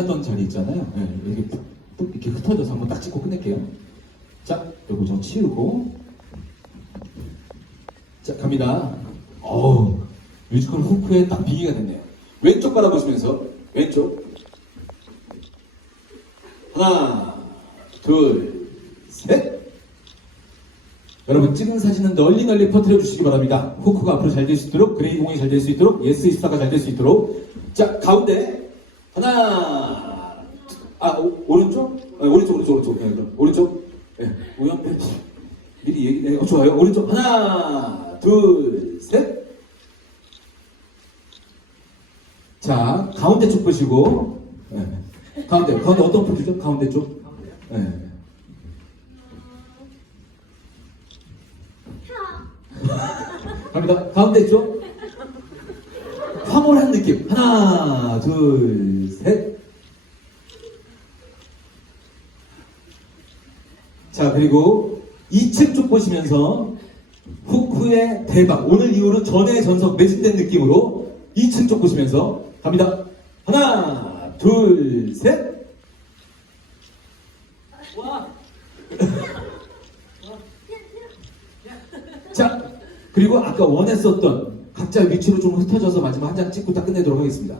했던 자리 있잖아요. 네, 이렇게 뚝, 뚝 이렇게 흩어져서 한번 딱 찍고 끝낼게요. 자, 요거 좀 치우고. 자, 갑니다. 어우, 뮤지컬 후크에 딱 비기가 됐네요. 왼쪽 바라보시면서, 왼쪽. 하나, 둘, 셋. 여러분 찍은 사진은 널리 널리 퍼뜨려 주시기 바랍니다. 후크가 앞으로 잘 될 수 있도록 그레이 공이 잘 될 수 있도록 예스 이스타가 잘 될 수 있도록 자 가운데 하나 아 오, 오른쪽? 아, 오른쪽 오른쪽 오른쪽 네, 그럼. 오른쪽? 네, 오연패 미리 얘기 네, 어, 좋아요. 오른쪽 하나 둘 셋 자 가운데 쪽 보시고. 네. 가운데 가운데 어떤 포즈죠? 가운데 쪽? 네. 갑니다. 가운데 쪽. 황홀한 느낌. 하나, 둘, 셋. 자, 그리고 2층 쪽 보시면서 후크의 대박. 오늘 이후로 전의 전석 매진된 느낌으로 2층 쪽 보시면서 갑니다. 하나, 둘, 셋. 자, 그리고 아까 원했었던 각자 위치로 좀 흩어져서 마지막 한 장 찍고 딱 끝내도록 하겠습니다.